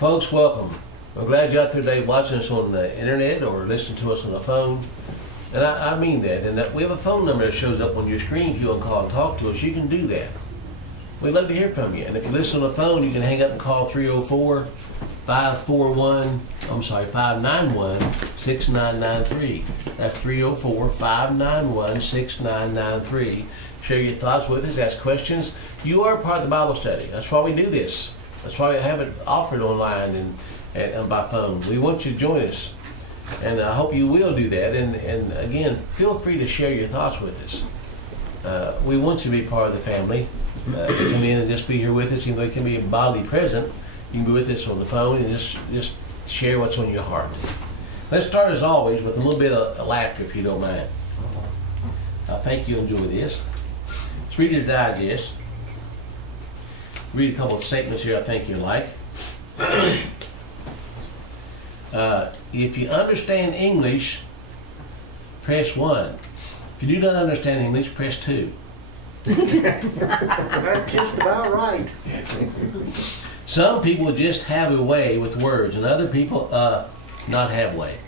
Folks, welcome. I'm glad you're out there today watching us on the internet or listening to us on the phone. And I mean that. And that we have a phone number that shows up on your screen. If you want to call and talk to us, you can do that. We'd love to hear from you. And if you listen on the phone, you can hang up and call 591-6993. That's 304-591-6993. Share your thoughts with us, ask questions. You are part of the Bible study. That's why we do this. That's why we have it offered online and by phone. We want you to join us. And I hope you will do that. And again, feel free to share your thoughts with us. We want you to be part of the family. Come in and just be here with us. Even though you can be bodily present, you can be with us on the phone and just share what's on your heart. Let's start as always with a little bit of laughter, if you don't mind. I think you'll enjoy this. Let's read your digest. Read a couple of statements here I think you'll like. If you understand English, press 1. If you do not understand English, press 2. That's just about right. Some people just have a way with words, and other people not have way.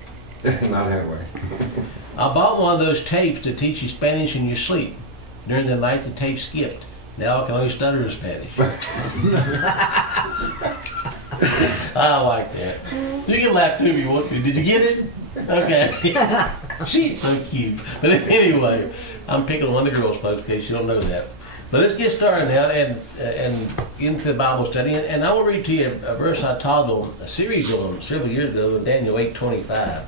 Not have way. I bought one of those tapes to teach you Spanish in your sleep. During the night, the tape skipped. Now I can only stutter in Spanish. I like that. You can laugh too if you want to. Did you get it? Okay. She's so cute. But anyway, I'm picking on one of the girls, folks, in case you don't know that. But let's get started now and into the Bible study. And I will read to you a verse I taught on a series on several years ago, Daniel 8:25.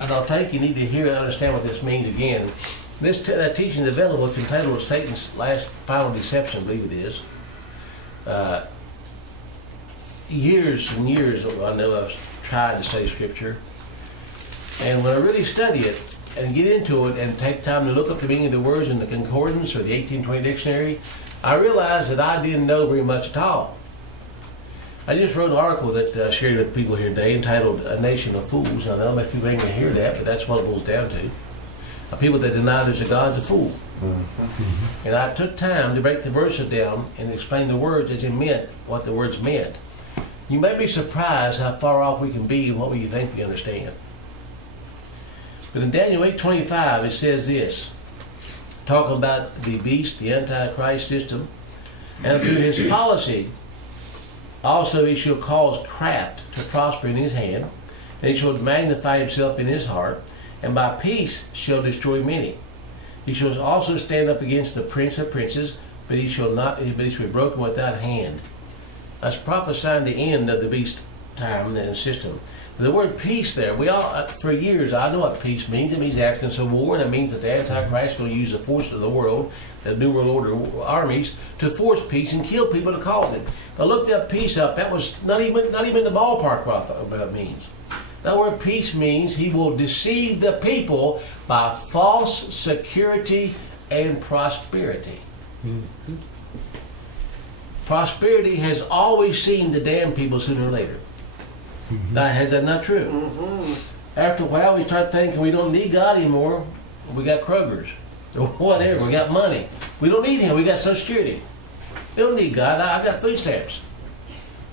And I'll take you need to hear and understand what this means again. This teaching is available. It's entitled Satan's Last Final Deception, I believe it is. Years and years I know I've tried to study Scripture. And when I really study it and get into it and take time to look up the meaning of the words in the concordance or the 1820 dictionary, I realized that I didn't know very much at all. I just wrote an article that I shared with people here today entitled A Nation of Fools. I know most people ain't going to hear that, but that's what it boils down to. People that deny there's a God's a fool. Mm-hmm. And I took time to break the verses down and explain the words as it meant what the words meant. You may be surprised how far off we can be and what we think we understand. But in Daniel 8:25 it says this, talking about the beast, the Antichrist system, and through his policy also he shall cause craft to prosper in his hand, and he shall magnify himself in his heart, and by peace shall destroy many. He shall also stand up against the prince of princes, but he shall be broken without hand. That's prophesying the end of the beast time and system. The word peace there, we all, for years, I know what peace means. It means absence of war, and it means that the Antichrist will use the force of the world, the New World Order armies, to force peace and kill people to cause it. If I looked that peace up, that was not even in the ballpark what it means. That word peace means he will deceive the people by false security and prosperity. Mm-hmm. Prosperity has always seemed to damn people sooner or later. Mm-hmm. Now, is that not true? Mm-hmm. After a while, we start thinking we don't need God anymore. We got Kroger's or whatever. We got money. We don't need Him. We got Social Security. We don't need God. I got food stamps.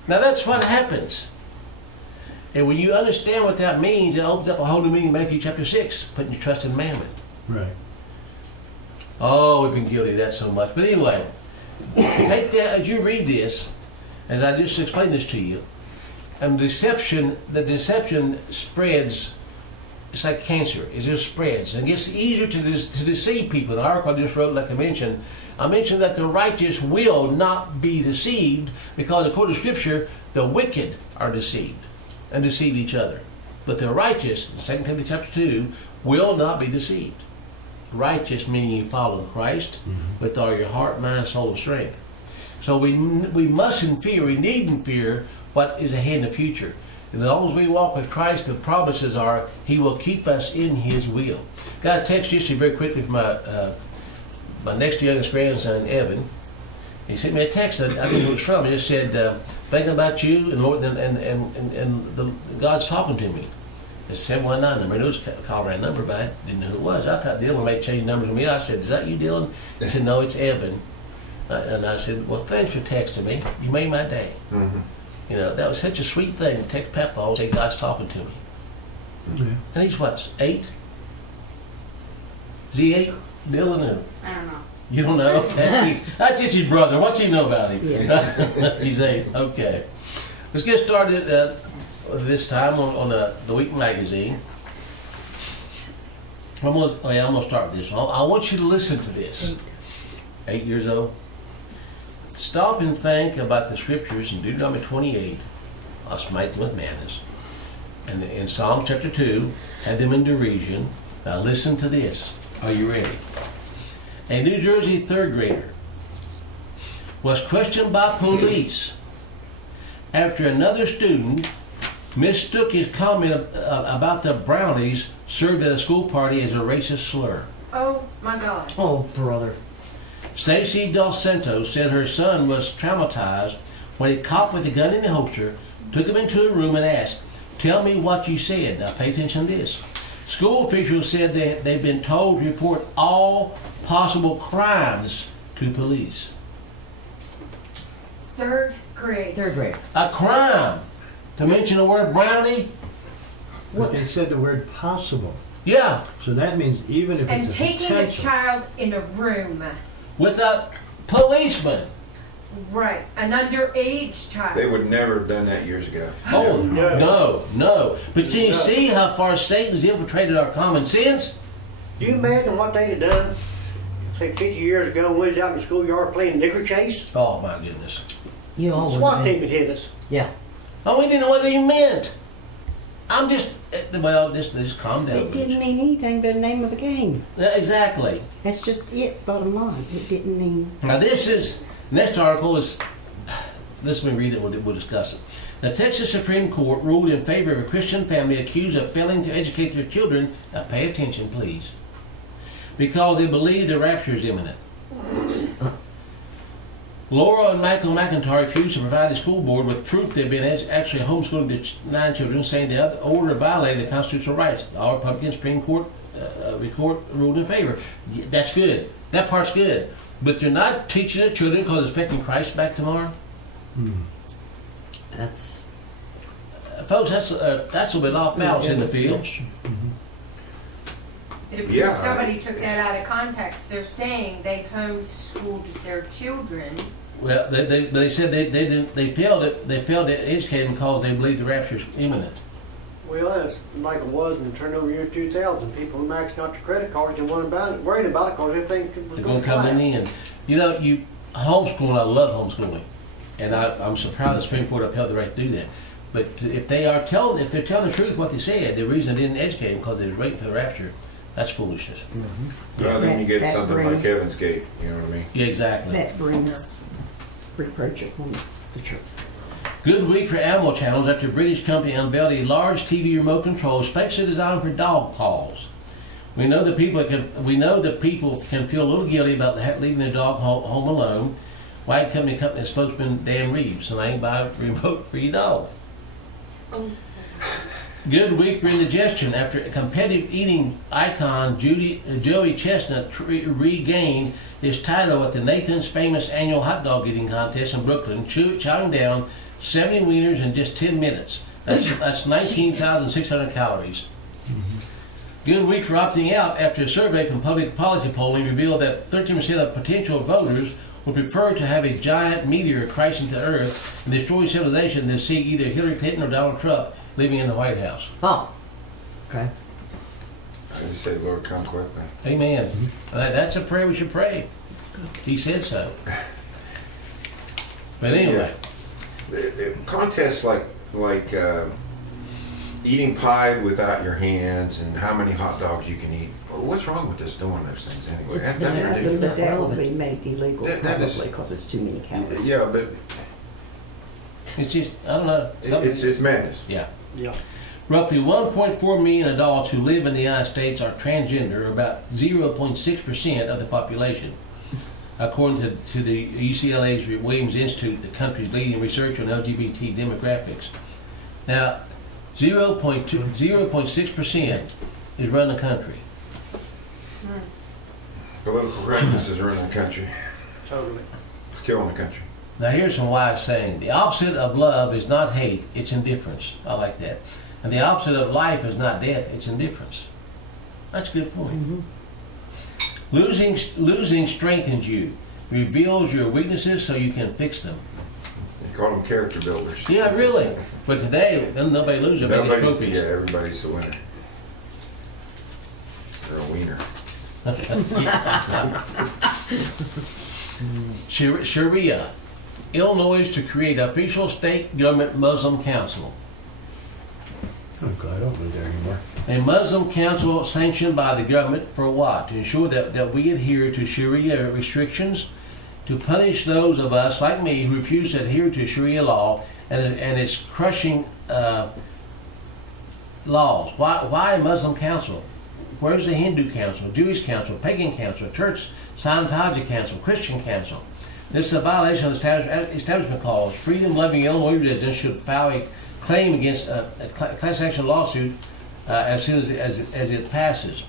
Now, that's what happens. And when you understand what that means, it opens up a whole new meaning in Matthew chapter 6, putting your trust in mammon. Right. Oh, we've been guilty of that so much. But anyway, take that as you read this, as I just explained this to you, and the deception spreads. It's like cancer. It just spreads. And it gets easier to deceive people. In the article I just wrote, like I mentioned that the righteous will not be deceived because according to Scripture, the wicked are deceived and deceive each other. But the righteous, in 2 Timothy chapter 2, will not be deceived. Righteous meaning you follow Christ with all your heart, mind, soul, and strength. So we mustn't fear, we needn't fear what is ahead in the future. And as long as we walk with Christ, the promises are He will keep us in His will. Got a text yesterday very quickly from my next youngest grandson, Evan. He sent me a text, I didn't know who it was from. He just said, thinking about you and Lord, and God's talking to me. It's a 719 number. I knew it was a Colorado number, but I didn't know who it was. I thought Dylan may change numbers with me. I said, is that you, Dylan? He said, no, it's Evan. And I said, well, thanks for texting me. You made my day. Mm-hmm. You know, that was such a sweet thing to text Papa and say, God's talking to me. Yeah. And he's what, 8? Is he 8? Dylan? I don't know. You don't know? Okay. That's just his brother. What's he know about him? Yeah. He's 8. Okay. Let's get started this time on the Week magazine. I'm gonna start with this one. I want you to listen to this. 8 years old. Stop and think about the scriptures in Deuteronomy 28. I'll smite them with madness. And in Psalm chapter 2, had them in derision. Now listen to this. Are you ready? A New Jersey third grader was questioned by police after another student mistook his comment about the brownies served at a school party as a racist slur. Oh my God. Oh, brother. Stacy Dos Santos said her son was traumatized when a cop with a gun in the holster took him into a room and asked, "Tell me what you said." Now pay attention to this. School officials said they've been told to report all possible crimes to police. Third grade. Third grade. A crime! To mention the word brownie? But they said the word possible. Yeah, So that means even if And it's a taking a potential. child in a room. with a policeman. Right. An underage child. They would never have done that years ago. Oh, Never. no. But can you see how far Satan's infiltrated our common sense? Do you imagine what they'd have done, say 50 years ago when we was out in the schoolyard playing nigger chase? Oh, my goodness. You all would SWAT be. team would hit us. Yeah. Oh, we didn't know what he meant. I'm just, well, just calm down. It didn't mean anything but the name of the game. Exactly. That's just it, bottom line. It didn't mean. Now next article is, let me read it, we'll discuss it. The Texas Supreme Court ruled in favor of a Christian family accused of failing to educate their children, now pay attention please, because they believe the rapture is imminent. Laura and Michael McIntyre refused to provide the school board with proof they'd been actually homeschooling their 9 children, saying the order violated the constitutional rights. The Republican Supreme Court ruled in favor. That's good. That part's good. But you're not teaching the children because they're expecting Christ back tomorrow? That's Folks, that's a bit off balance in the field. It appears Yeah, somebody took that out of context. They're saying they homeschooled their children. Well, they said they failed to educate them because they believe the rapture is imminent. Well, that's like it was in the turnover year 2000. People were maxing out their credit cards and worried about it because everything was They're going going to come in. And, you know, homeschooling, I love homeschooling. And I'm so proud the Supreme Court upheld the right to do that. But if they're telling the truth what they said, the reason they didn't educate them because they were waiting for the rapture, that's foolishness. Well, then you get That something like brings- Heaven's Gate, you know what I mean? Yeah, exactly. That brings reproach upon the church. Good week for animal channels after a British company unveiled a large TV remote control specially designed for dog calls. We know that people can feel a little guilty about leaving their dog home alone. White company spokesman Dan Reeves, and I ain't buy a remote for your dog. Good week for indigestion after competitive eating icon Joey Chestnut regained his title at the Nathan's Famous annual hot dog eating contest in Brooklyn, chowing down 70 wieners in just 10 minutes. That's 19,600 calories. Good week for opting out after a survey from public policy polling revealed that 13% of potential voters would prefer to have a giant meteor crash into Earth and destroy civilization than see either Hillary Clinton or Donald Trump living in the White House. oh. Okay. I just say, Lord, come quickly. Amen. That's a prayer we should pray. He said so. But anyway, The contests like eating pie without your hands and how many hot dogs you can eat. What's wrong with us doing those things anyway? It's That's been- ridiculous. But that will be made illegal That is- probably because it's too many calories. Yeah, but it's just, I don't know. it's madness. Yeah. Yeah. Roughly 1.4 million adults who live in the United States are transgender, or about 0.6% of the population. According to the UCLA's Williams Institute, the country's leading researcher on LGBT demographics. Now, 0.6% is running the country. Political correctness is ruining the country. Totally. It's killing the country. Now here's some wise saying. The opposite of love is not hate, it's indifference. I like that. And the opposite of life is not death, it's indifference. That's a good point. Losing strengthens you, reveals your weaknesses so you can fix them. They call them character builders. Yeah, really. But today, nobody loses their biggest trophies. Yeah, everybody's the winner. They're a wiener. Sharia. Illinois to create official state government Muslim council. I'm glad I don't live there anymore. A Muslim council sanctioned by the government for what? To ensure that we adhere to Sharia restrictions, to punish those of us like me who refuse to adhere to Sharia law and its crushing laws. Why a Muslim council? Where's the Hindu council, Jewish council, pagan council, church, Scientology council, Christian council? This is a violation of the Establishment Clause. Freedom-loving Illinois residents should file a claim against a class action lawsuit as soon as it passes.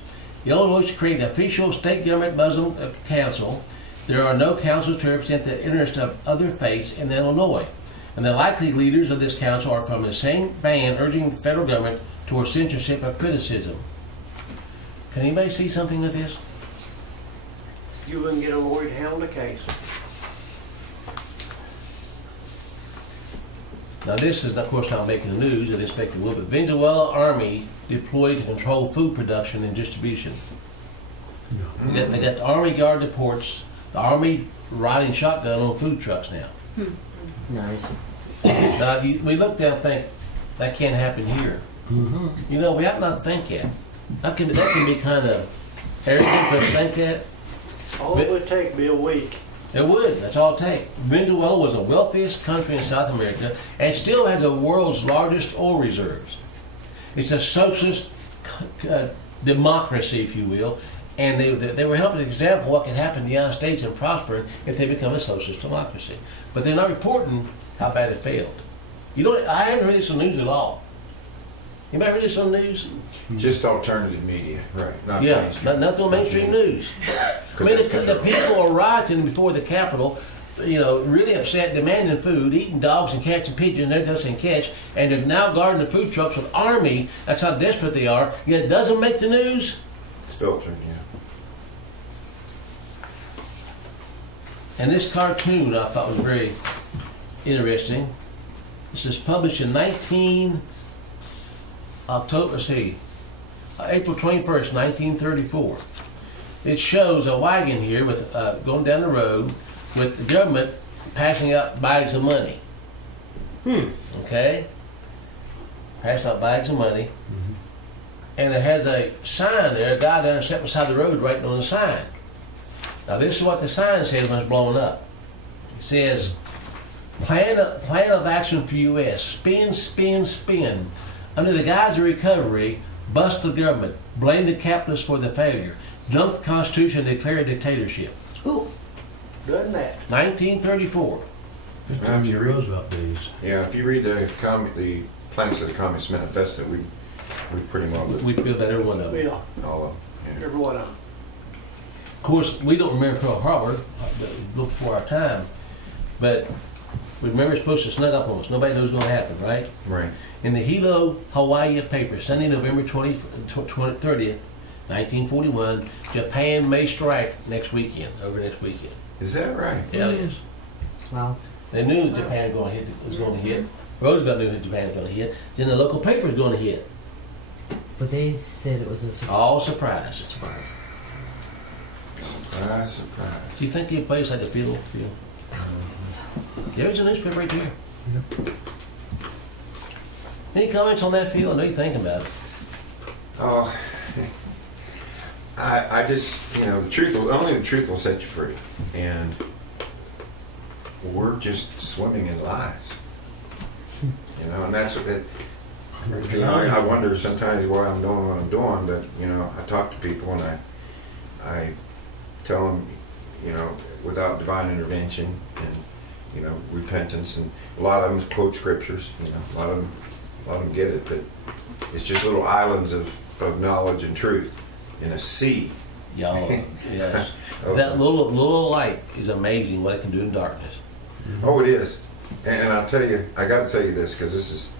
Illinois should create an official state government Muslim council. There are no councils to represent the interest of other faiths in Illinois. And the likely leaders of this council are from the same band urging the federal government towards censorship of criticism. Can anybody see something with this? You wouldn't get a lawyer to handle the case. Now this is, of course, not making the news. I expect it will, but Venezuela Army deployed to control food production and distribution. They got the Army guard the ports, the Army riding shotgun on food trucks now. Nice. Now, we look down and think, that can't happen here. You know, we ought not think that. That can be kind of arrogant for us to think that. All it would take would be a week. It would. That's all it takes. Venezuela was the wealthiest country in South America and still has the world's largest oil reserves. It's a socialist democracy, if you will, and they were helping an example of what can happen in the United States and prosper if they become a socialist democracy. But they're not reporting how bad it failed. I haven't heard this on the news at all. Anybody heard this on the news? Just alternative media, right? Not Yeah, mainstream. nothing on mainstream news. I mean, the people are rioting before the Capitol, really upset, demanding food, eating dogs and cats and pigeons, they're just saying catch, and they're now guarding the food trucks with army. That's how desperate they are. Yet it doesn't make the news. It's filtered, yeah. And this cartoon I thought was very interesting. This is published in April 21st, 1934. It shows a wagon here with going down the road with the government passing out bags of money. Okay? Pass out bags of money. And it has a sign there, a guy down there sitting beside the road writing on the sign. Now this is what the sign says when it's blowing up. It says, plan of action for U.S. Spin, spin, spin. Under the guise of recovery, bust the government, blame the capitalists for the failure, jump the Constitution and declare a dictatorship. Ooh, done that. 1934. Now, if you read, Roosevelt days. yeah, if you read the plans of the Communist Manifesto, we pretty well We feel that every one of them. Yeah, all of them. Yeah. every one of them. Of course, we don't remember Pearl Harbor, before our time, but we remember it's supposed to snug up on us. Nobody knows what's going to happen, right? Right. In the Hilo, Hawaii paper, Sunday, November 30th, 1941, Japan may strike over next weekend. Is that right? Yeah, it is. Wow. They knew Japan was going to hit. Roosevelt knew that Japan was going to hit. Then the local paper was going to hit. But they said it was a surprise. All surprise. Surprise, surprise. Do you think the place like the field? There's a newspaper right there. Any comments on that, Phil? I know you're thinking about it. Oh, I just, only the truth will set you free. And we're just swimming in lies. And that's what I wonder sometimes why I'm doing what I'm doing, but, I talk to people and I tell them, without divine intervention and, repentance, and a lot of them quote scriptures, a lot of them get it, but it's just little islands of knowledge and truth in a sea. Y'all, yes. That little light is amazing what it can do in darkness. Oh, it is. And I'll tell you, I got to tell you this because this is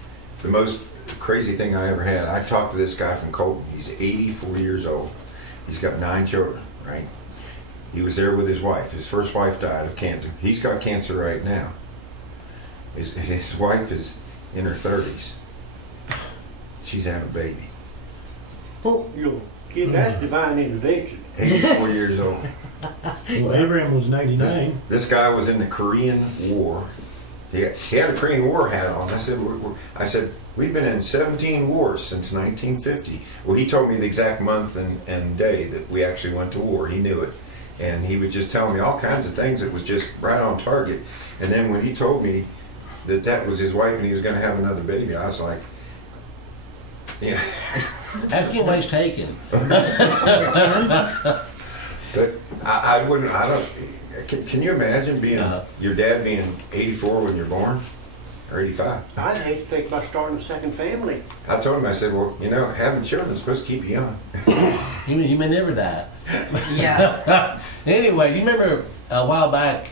the most crazy thing I ever had. I talked to this guy from Colton. He's 84 years old. He's got 9 children, right? He was there with his wife. His first wife died of cancer. He's got cancer right now. His wife is in her 30s. She's having a baby. Oh, kid, that's divine intervention. 84 years old. Well, Abraham was 99. This guy was in the Korean War. He had a Korean War hat on. I said, we've been in 17 wars since 1950. Well, he told me the exact month and day that we actually went to war. He knew it. And he was just telling me all kinds of things that was just right on target. And then when he told me that was his wife and he was going to have another baby, I was like, yeah. After anybody's taken. But I wouldn't, I don't, can you imagine being, your dad being 84 when you're born? Or 85? I'd hate to think about starting a second family. I told him, I said, well, you know, having children is supposed to keep you young. You may never die. Yeah. Anyway, do you remember a while back,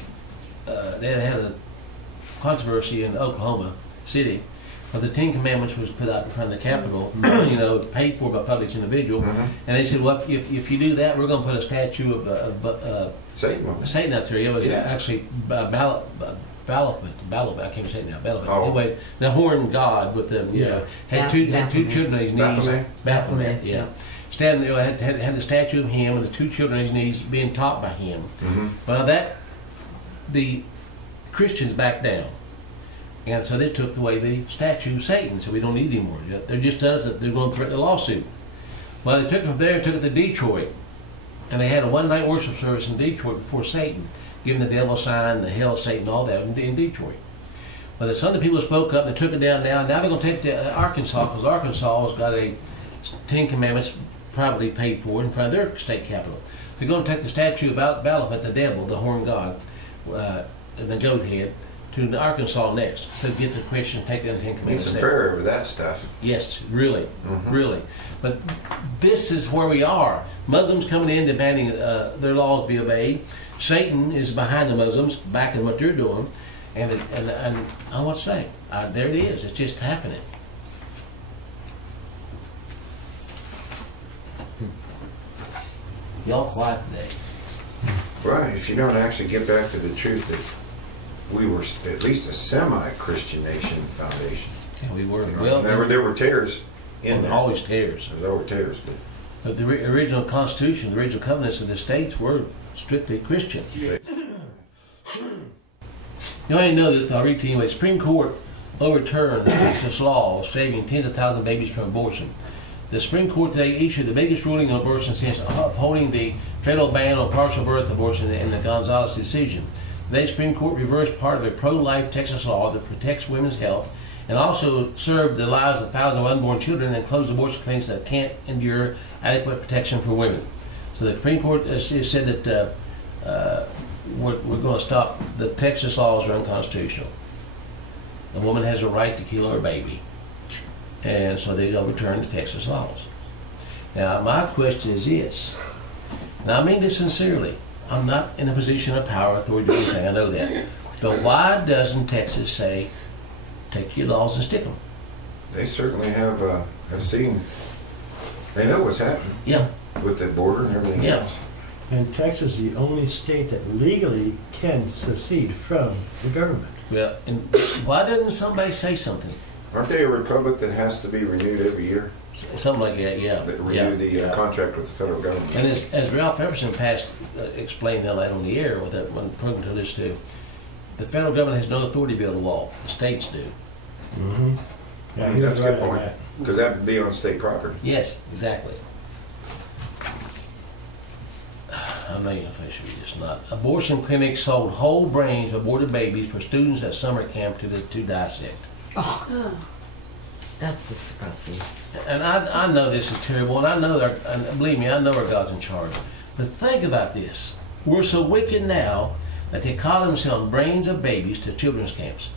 they had a controversy in Oklahoma City where the 10 Commandments was put out in front of the Capitol, you know, paid for by public individual, and they said, well, if you do that, we're going to put a statue of Satan out there. It was actually Baphomet, I can't say it now, Baphomet. Oh. Anyway, the horned god with the, you know, had two children on his knees. Baphomet, yeah. Standing there, had the statue of him and the 2 children on his knees being taught by him. Well, the Christians backed down. And so they took away the statue of Satan, so we don't need anymore. They're just done it, they're going to threaten a lawsuit. Well, they took it from there, took it to Detroit. And they had a one-night worship service in Detroit before Satan, giving the devil sign, the hell, Satan, all that in Detroit. Well, some of the people spoke up, they took it down now. Now they're going to take it to Arkansas, because Arkansas has got a 10 Commandments privately paid for in front of their state capitol. They're going to take the statue of Baphomet, the devil, the horned god, and the goat head, to Arkansas next to get the Christians take them 10 Commandments. Need some prayer over that stuff. Yes, really, really. But this is where we are. Muslims coming in demanding their laws be obeyed. Satan is behind the Muslims, backing what they're doing, and I want to say, there it is. It's just happening. Y'all quiet today. Right, if you don't actually get back to the truth that we were at least a semi-Christian nation foundation. Yeah, we were. You know, Well, there were tears in there. always tears. There's always tears, But the original Constitution, the original covenants of the states were strictly Christian. You already know this, but I'll read to you. The Supreme Court overturned the Texas law saving tens of thousands of babies from abortion. The Supreme Court today issued the biggest ruling on abortion since upholding the federal ban on partial birth abortion in the Gonzales decision. The Supreme Court reversed part of a pro-life Texas law that protects women's health and also served the lives of thousands of unborn children and closed abortion clinics that can't endure adequate protection for women. So the Supreme Court said that we're going to stop. The Texas laws are unconstitutional. A woman has a right to kill her baby. And so they overturned the Texas laws. Now, my question is this, and I mean this sincerely. I'm not in a position of power, authority, or anything, I know that. But why doesn't Texas say, take your laws and stick them? They certainly have seen, they know what's happening. Yeah. With the border and everything else. And Texas is the only state that legally can secede from the government. Well, and why doesn't somebody say something? Aren't they a republic that has to be renewed every year? Something like that, yeah. That renew the contract with the federal government. And as Ralph Epperson explained that on the air with that one program to this too, the federal government has no authority to build a wall. The states do. Yeah, That's a good point. Because that would be on state property. Yes, exactly. I mean, if I should be just not. Abortion clinics sold whole brains of aborted babies for students at summer camp to dissect. Oh, that's disgusting. And I know this is terrible, and I know and believe me, I know our God's in charge. But think about this: we're so wicked now that they call themselves brains of babies to children's camps,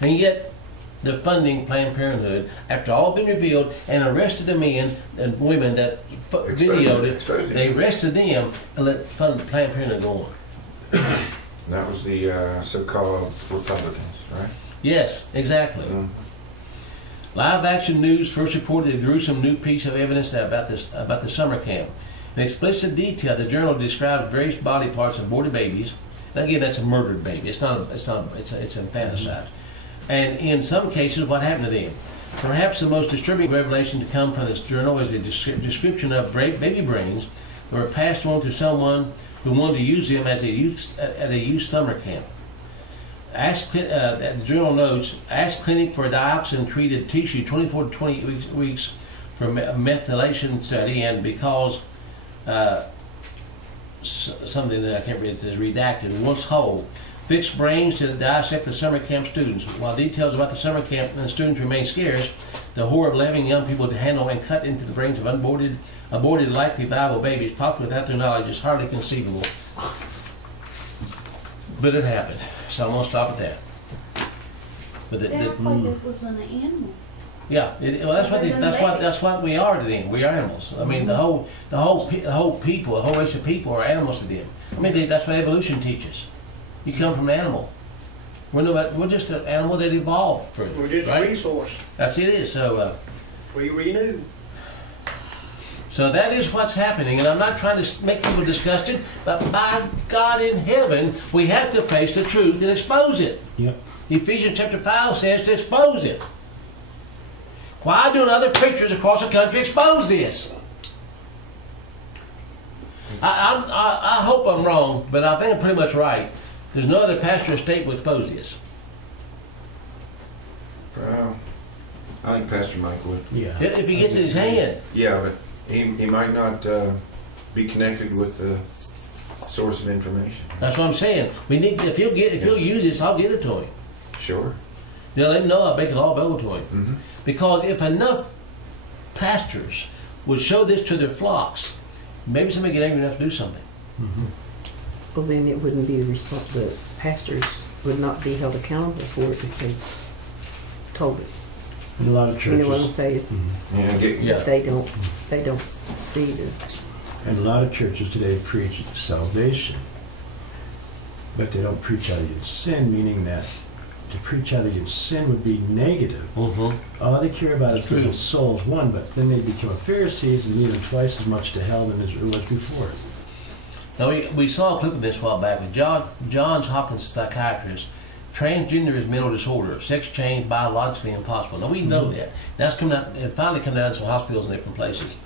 and yet they're funding Planned Parenthood after all been revealed and arrested the men and women that videoed it. They arrested them and let fund Planned Parenthood go on. That was the so-called Republicans, right? Yes, exactly. Mm. Live Action News first reported a gruesome new piece of evidence about the summer camp. In explicit detail, the journal describes various body parts of aborted babies. And again, that's a murdered baby. It's infanticide. And in some cases, what happened to them. Perhaps the most disturbing revelation to come from this journal is the description of baby brains that were passed on to someone who wanted to use them as at a youth summer camp. The journal notes, asked clinic for a dioxin-treated tissue 24 to 20 weeks for a methylation study, and because something that I can't read is redacted, once whole, fixed brains to dissect the summer camp students. While details about the summer camp and the students remain scarce, the horror of allowing young people to handle and cut into the brains of aborted, likely viable babies, possibly without their knowledge, is hardly conceivable. But it happened, so I'm gonna stop at that. But They act like it was an animal. yeah, that's what we are to them. We are animals. I mean, the whole race of people are animals to them. I mean, that's what evolution teaches. You come from an animal. We're just an animal that evolved further. We're just right? a resource. That's it. So. We renew. So that is what's happening, and I'm not trying to make people disgusted, but by God in heaven, we have to face the truth and expose it. Yep. Ephesians chapter 5 says to expose it. Why don't other preachers across the country expose this? I hope I'm wrong, but I think I'm pretty much right. There's no other pastor in the state will expose this. Well, I think Pastor Mike would. Yeah. If he gets in his hand. Yeah, but he might not be connected with the source of information. That's what I'm saying. We need if he'll use this, I'll get it to him. Sure. Then let him know I'll make it all available to him. Mm-hmm. Because if enough pastors would show this to their flocks, maybe somebody get angry enough to do something. Mm-hmm. Well, then it wouldn't be the pastors would not be held accountable for it if they told it. In a lot of churches. You know what I'm saying? Mm-hmm. Yeah. They don't see the. And a lot of churches today preach salvation, but they don't preach out against sin, meaning that to preach out against sin would be negative. Mm-hmm. All they care about is That's true. people's souls, one, but then they become Pharisees and lead them twice as much to hell than it was before. Now, we saw a clip of this a while back with Johns Hopkins psychiatrist. Transgender is mental disorder. Sex change biologically impossible. Now, we know that. That's coming out. It finally come down to some hospitals in different places.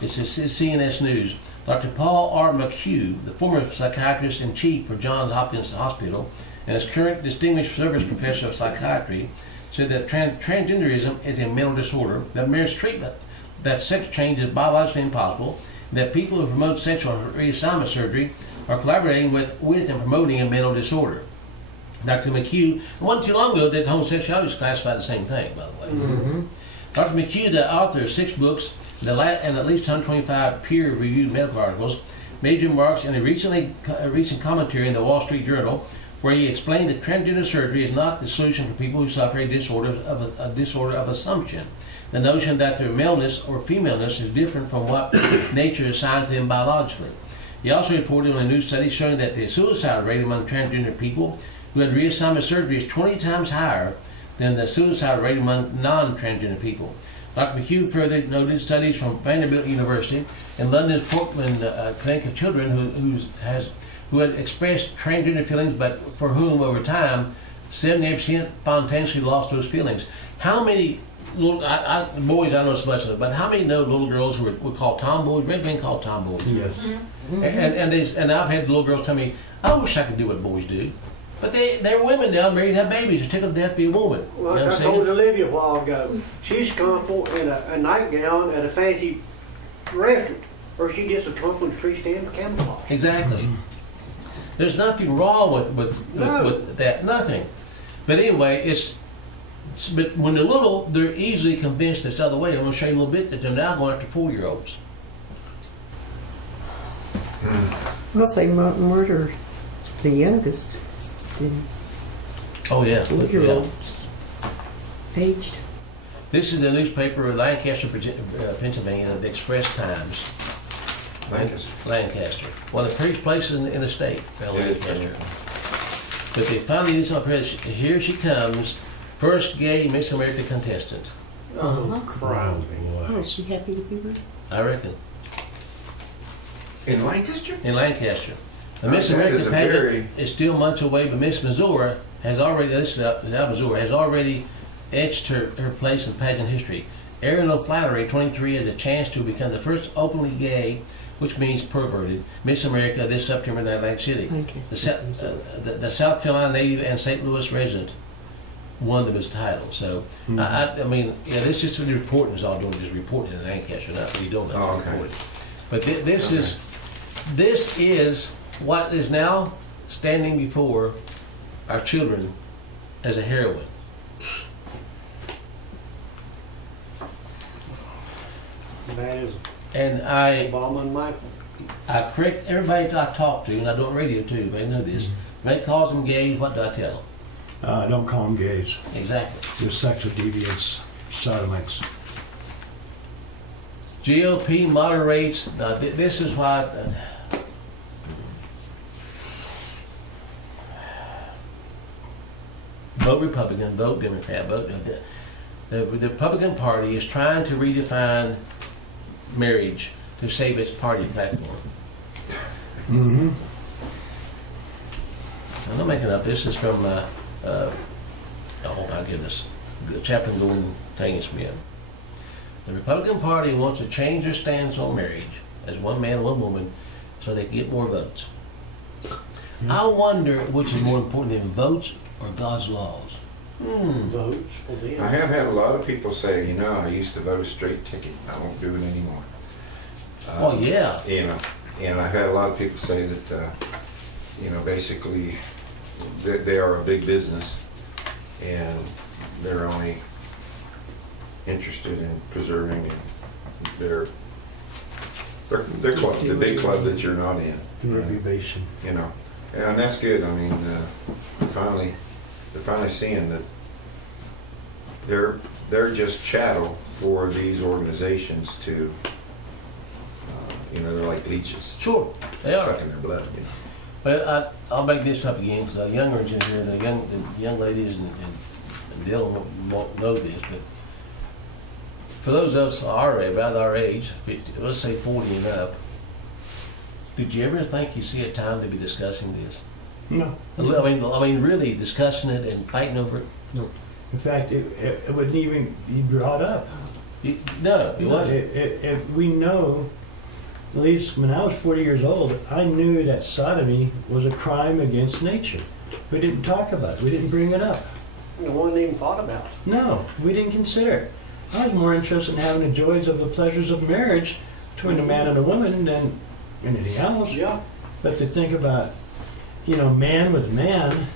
This is CNS News. Dr. Paul R. McHugh, the former psychiatrist in chief for Johns Hopkins Hospital and his current distinguished service professor of psychiatry, said that transgenderism is a mental disorder that merits treatment, that sex change is biologically impossible, that people who promote sexual reassignment surgery are collaborating with and promoting a mental disorder. Dr. McHugh, it wasn't too long ago that homosexuality was classified the same thing, by the way. Mm-hmm. Dr. McHugh, the author of 6 books and at least 125 peer-reviewed medical articles, made remarks in a recent commentary in the Wall Street Journal where he explained that transgender surgery is not the solution for people who suffer a disorder of assumption. The notion that their maleness or femaleness is different from what nature assigned to them biologically. He also reported on a new study showing that the suicide rate among transgender people who had reassignment surgery is 20 times higher than the suicide rate among non-transgender people. Dr. McHugh further noted studies from Vanderbilt University and London's Portland Clinic of Children who had expressed transgender feelings, but for whom over time 78% spontaneously lost those feelings. How many little boys I know so much of, but how many know little girls who were called tomboys? Maybe been called tomboys. Yes. Mm-hmm. And I've had little girls tell me, I wish I could do what boys do. But they're women now, married, have babies. It's tickled to death to be a woman. Well, You know I what I'm told saying? Olivia a while ago, she's comfortable in a nightgown at a fancy restaurant, or she just a comfortable in street stand camouflage. Exactly. There's nothing wrong with that. Nothing. But anyway, but when they're little, they're easily convinced this other way. I'm going to show you a little bit that they're now going after 4-year-olds. Well, if they murder the youngest, then Oh yeah. 4-year-olds aged. This is a newspaper in Lancaster, Pennsylvania, the Express Times. Lancaster. One of the prettiest places in the state, Lancaster. Yeah. But they finally did something. Here she comes, first gay Miss America contestant. Oh, crap. Oh, is she happy to be there? I reckon. In Lancaster? In Lancaster. The Miss That America is a pageant very- is still months away, but Miss Missouri has already, Missouri has already etched her place in pageant history. Erin O'Flaherty, 23, has a chance to become the first openly gay, which means perverted, Miss America this September in Atlantic City. Lancaster. The South Carolina native and St. Louis resident won the title. So, I mean, yeah, this just the reporting is all doing, just reporting in Lancaster, not we don't know. Oh, okay. Reporting. But this is what is now standing before our children as a heroine. That is And I Obama and Michael. correct everybody that I talk to, and I do it on radio too, they know this. When they call them gays, what do I tell them? Don't call them gays. Exactly. They're sexual deviants, sodomites. GOP moderates. Now, this is why. Vote Republican, vote Democrat, vote. The Republican Party is trying to redefine marriage to save its party platform. Mm-hmm. I'm not making up. This is from, oh my goodness, Chaplain Gordon Tangersmith. The Republican Party wants to change their stance on marriage as one man, one woman, so they can get more votes. I wonder which is more important than votes or God's laws. Votes for them. I have had a lot of people say, you know, I used to vote a straight ticket. I won't do it anymore. Oh, yeah. You know, and I've had a lot of people say that, you know, basically they are a big business and they're only interested in preserving their club, the big club that you're not in. Reputation. You know, and that's good. I mean, they're finally seeing that they're just chattel for these organizations to, you know, they're like leeches. Sure, they are. Sucking their blood. You know. But I'll make this up again because the younger in here, the young ladies, and they'll won't know this, but for those of us about our age, 50, let's say 40 and up, did you ever think you see a time to be discussing this? No. I mean, really discussing it and fighting over it? No. In fact, it wouldn't even be brought up. No, it wasn't. We know, at least when I was 40 years old, I knew that sodomy was a crime against nature. We didn't talk about it. We didn't bring it up. No one even thought about it. No, we didn't consider it. I was more interested in having the joys of the pleasures of marriage between a man and a woman than anything else. Yeah. But to think about, you know, man with man,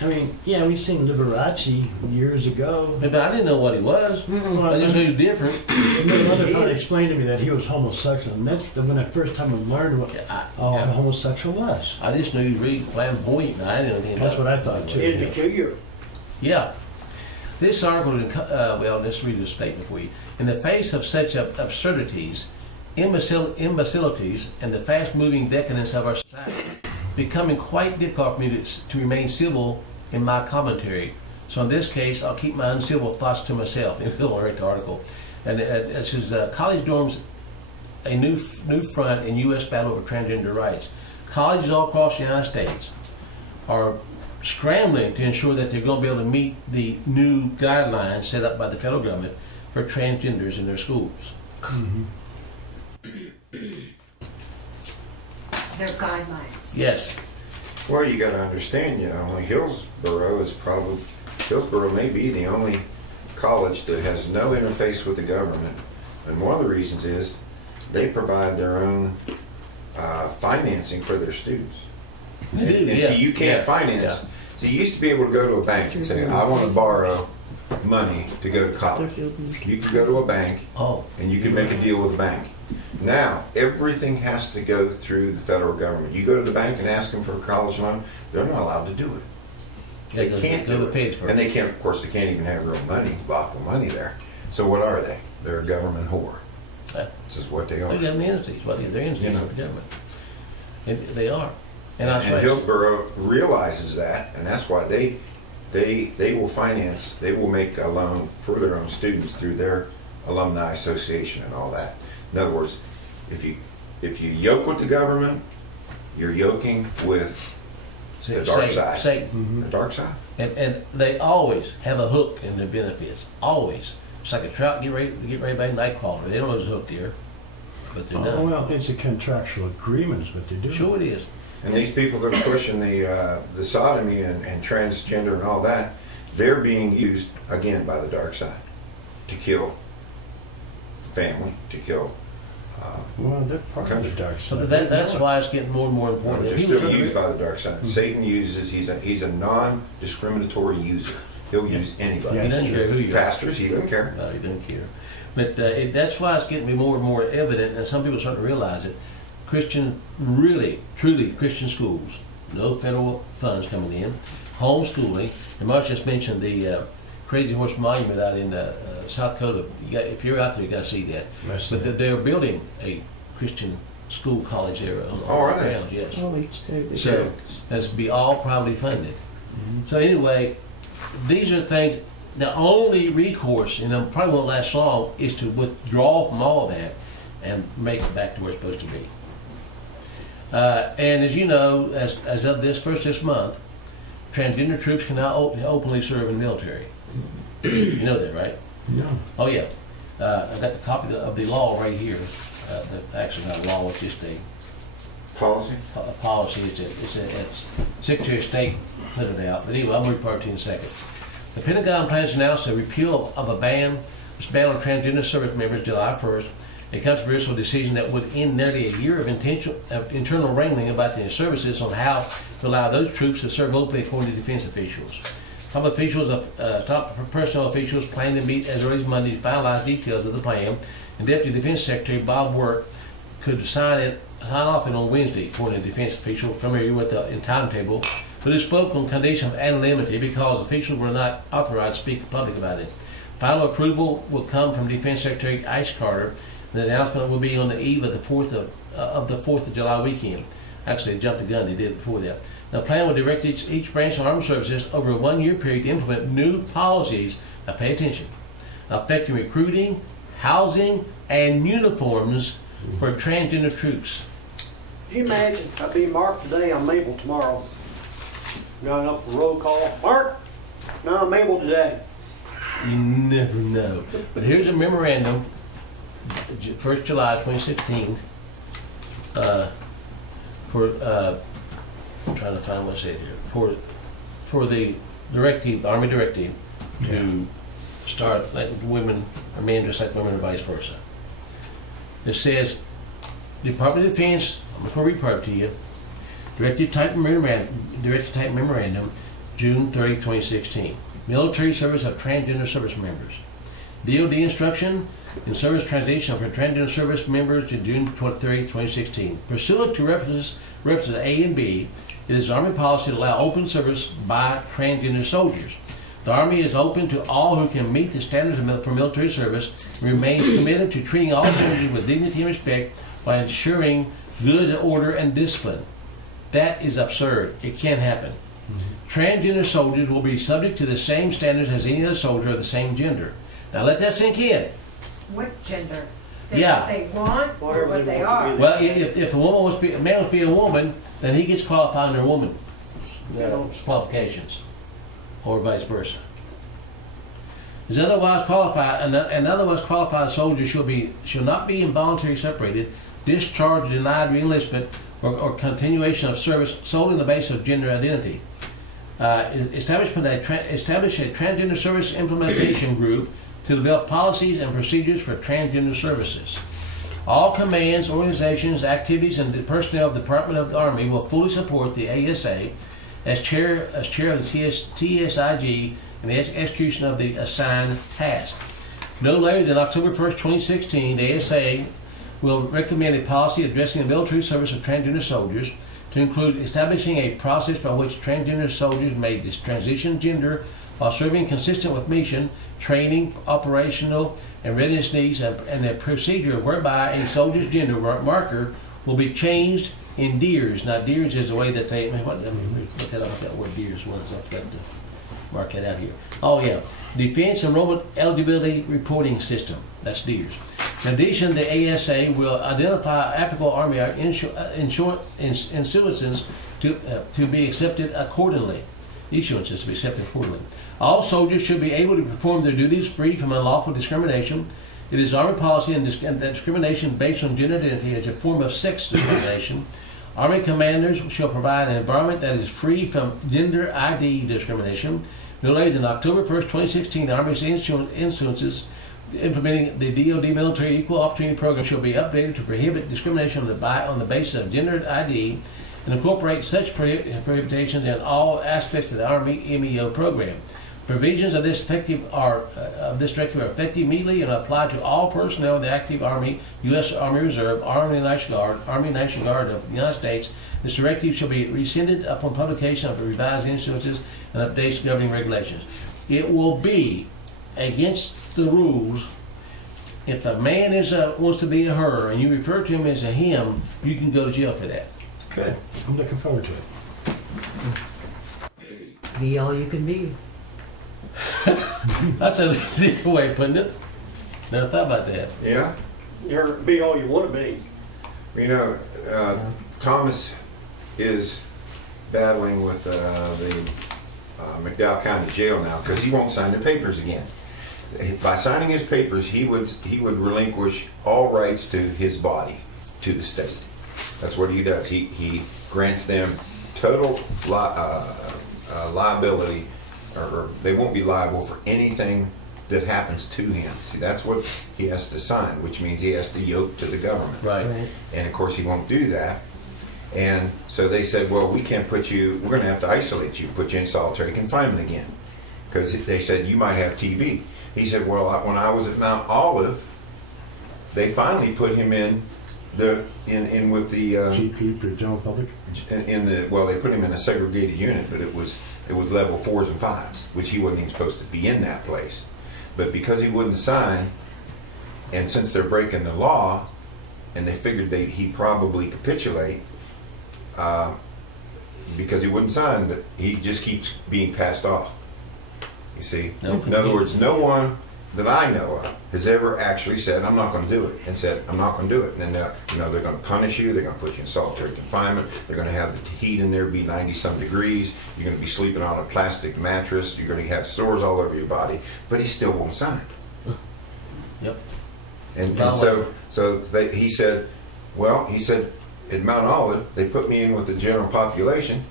I mean, yeah, we seen Liberace years ago. But I didn't know what he was. I just knew he was different. My mother finally explained to me that he was homosexual, and that's when the first time I learned what a homosexual was. I just knew he was really flamboyant. I didn't know anything about That's what I thought too. It'd be 2 years. Yeah. This article, well, let's read this statement for you. In the face of such absurdities, imbecilities, and the fast-moving decadence of our society, becoming quite difficult for me to remain civil in my commentary. So in this case, I'll keep my uncivil thoughts to myself. You'll read the article. And it says, college dorms, a new front in U.S. battle over transgender rights. Colleges all across the United States are scrambling to ensure that they're going to be able to meet the new guidelines set up by the federal government for transgenders in their schools. Mm-hmm. Their guidelines. Yes. Well, you got to understand, you know, Hillsborough may be the only college that has no interface with the government, and one of the reasons is they provide their own financing for their students. And so you can't finance. Yeah. So you used to be able to go to a bank and say, I want to borrow money to go to college. You could go to a bank and you can make a deal with the bank. Now, everything has to go through the federal government. You go to the bank and ask them for a college loan, they're not allowed to do it. They can't go do to the it. feds first. And they can't, of course, they can't even have real money, lawful money there. So what are they? They're a government whore. This is what they are. They got entities. Well, they're entities You know. of the government. And they are. And And Hillsborough realizes that, and that's why they will finance, they will make a loan for their own students through their alumni association and all that. In other words, if you yoke with the government, you're yoking with the dark side. Satan. The dark side. And they always have a hook in their benefits. Always. It's like a trout get ready by Nightcrawler. They don't lose a hook here, but they're Oh, done. well, it's a contractual agreement is what they do. Sure it is. And these people that are pushing the sodomy and transgender and all that, they're being used again by the dark side to kill family, to kill. Well, they're part of the dark So side. that's why it's getting more and more They're important. People still should- used by the dark side. Satan uses. He's a non-discriminatory user. He'll use anybody. He doesn't care who you are. Pastors, he doesn't care. No, he doesn't care. But that's why it's getting more and more evident, and some people are starting to realize it. Christian, really, truly Christian schools, no federal funds coming in, homeschooling, and Mark just mentioned the Crazy Horse Monument out in South Dakota. If you're out there, you got to see that. But they're building a Christian school college there on are the they? grounds, yes. Oh, each side. So that's to be all privately funded. So anyway, these are things. The only recourse, and it probably won't last long, is to withdraw from all of that and make it back to where it's supposed to be. And as you know, as of this month, transgender troops can now openly serve in the military. You know that, right? No. Oh yeah. I've got the copy of the law right here. Actually not a law, it's just a Policy. policy. It's Secretary of State put it out. But anyway, I'll report to you in a second. The Pentagon plans to announce a repeal of a ban on transgender service members July 1st. A controversial decision that would end nearly a year of internal wrangling about the services on how to allow those troops to serve openly, according to defense officials. Top personnel officials plan to meet as early as Monday to finalize details of the plan, and Deputy Defense Secretary Bob Work could sign off it on Wednesday, according to defense officials familiar with the timetable, but who spoke on condition of anonymity because officials were not authorized to speak in public about it. Final approval will come from Defense Secretary Ice Carter. The announcement will be on the eve of the 4th of July weekend. Actually, they jumped the gun. They did it before that. The plan will direct each branch of armed services over a 1-year period to implement new policies. Now, pay attention. Affecting recruiting, housing, and uniforms for transgender troops. Can you imagine? I'll be Mark today, I'm Mabel tomorrow. Got enough for roll call. Mark, no, I'm Mabel today. You never know. But here's a memorandum, 1st July 2016, I'm trying to find what I said here, for the directive, the Army directive, to start letting women or men just like women or vice versa. It says, Department of Defense, I'm going to read part to you, Directive type memorandum, June 30, 2016. Military service of transgender service members. DoD instruction in service transition for transgender service members to June 30, 2016. Pursuant to references A and B, it is Army policy to allow open service by transgender soldiers. The Army is open to all who can meet the standards for military service and remains committed to treating all soldiers with dignity and respect by ensuring good order and discipline. That is absurd. It can't happen. Transgender soldiers will be subject to the same standards as any other soldier of the same gender. Now let that sink in. What gender? Yeah. What they want or Whatever what they they want to are. be. Well, if a woman wants to be, a man wants to be a woman, then he gets qualified under woman qualifications, or vice versa. As otherwise qualified, an otherwise qualified soldier shall not be involuntarily separated, discharged, denied reenlistment, or continuation of service solely on the basis of gender identity. Establish a transgender service implementation group to develop policies and procedures for transgender services. All commands, organizations, activities, and the personnel of the Department of the Army will fully support the ASA as chair of the TSIG in the execution of the assigned task. No later than October 1st, 2016, the ASA will recommend a policy addressing the military service of transgender soldiers. to include establishing a process by which transgender soldiers may transition gender while serving consistent with mission, training, operational, and readiness needs, and a procedure whereby a soldier's gender marker will be changed in DEERS. Now, DEERS is the way that they, let me look that up, what that word DEERS was. I forgot to mark it out here. Oh, yeah. Defense Enrollment Eligibility Reporting System. That's DEERS. In addition, the ASA will identify applicable Army issuances to be accepted accordingly. Issuances to be accepted accordingly. All soldiers should be able to perform their duties free from unlawful discrimination. It is Army policy that discrimination based on gender identity is a form of sex discrimination. Army commanders shall provide an environment that is free from gender ID discrimination. No later than October 1st, 2016, the Army's issuances implementing the DoD Military Equal Opportunity Program shall be updated to prohibit discrimination on the basis of gender ID and incorporate such prohibitions in all aspects of the Army MEO program. Provisions of this directive are effective immediately and apply to all personnel in the active Army, U.S. Army Reserve, Army National Guard of the United States. This directive shall be rescinded upon publication of the revised issuances and updates governing regulations. It will be against the rules if a man wants to be a her and you refer to him as a him, you can go to jail for that. Good. I'm looking forward to it. Be all you can be. That's a different way of putting it. Never thought about that. Yeah. You're be all you want to be. You know, Thomas is battling with the McDowell County Jail now because he won't sign the papers again. By signing his papers, he would relinquish all rights to his body to the state. That's what he does. He grants them total liability, or they won't be liable for anything that happens to him. See, that's what he has to sign, which means he has to yoke to the government. Right. And of course he won't do that. And so they said, well, we can't put you, we're going to have to isolate you, put you in solitary confinement again. Because they said, you might have TB. He said, well, when I was at Mount Olive, they finally put him in with the GP for general public. They put him in a segregated unit, but it was level 4s and 5s, which he wasn't even supposed to be in that place. But because he wouldn't sign, and since they're breaking the law, and they figured he'd probably capitulate, because he wouldn't sign, but he just keeps being passed off. You see? Nope. In other words, no one that I know of has ever actually said, I'm not going to do it, and said, I'm not going to do it. And then they're going to punish you, they're going to put you in solitary confinement, they're going to have the heat in there be 90-some degrees, you're going to be sleeping on a plastic mattress, you're going to have sores all over your body, but he still won't sign. Yep. And he said, at Mount Olive, they put me in with the general population,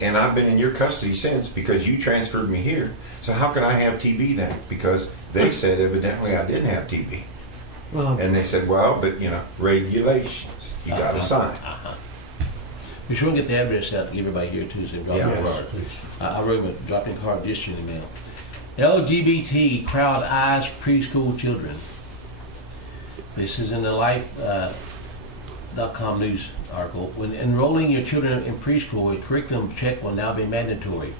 and I've been in your custody since because you transferred me here. So how can I have TB then? Because they said evidently I didn't have TB. Well, And they said, well, but regulations, you got to sign. Be sure and get the address out to give everybody here too, so they drop Yeah. a card. I wrote him a dropping card just in the mail. LGBT crowd eyes preschool children. This is in the Life.com news article. When enrolling your children in preschool, a curriculum check will now be mandatory.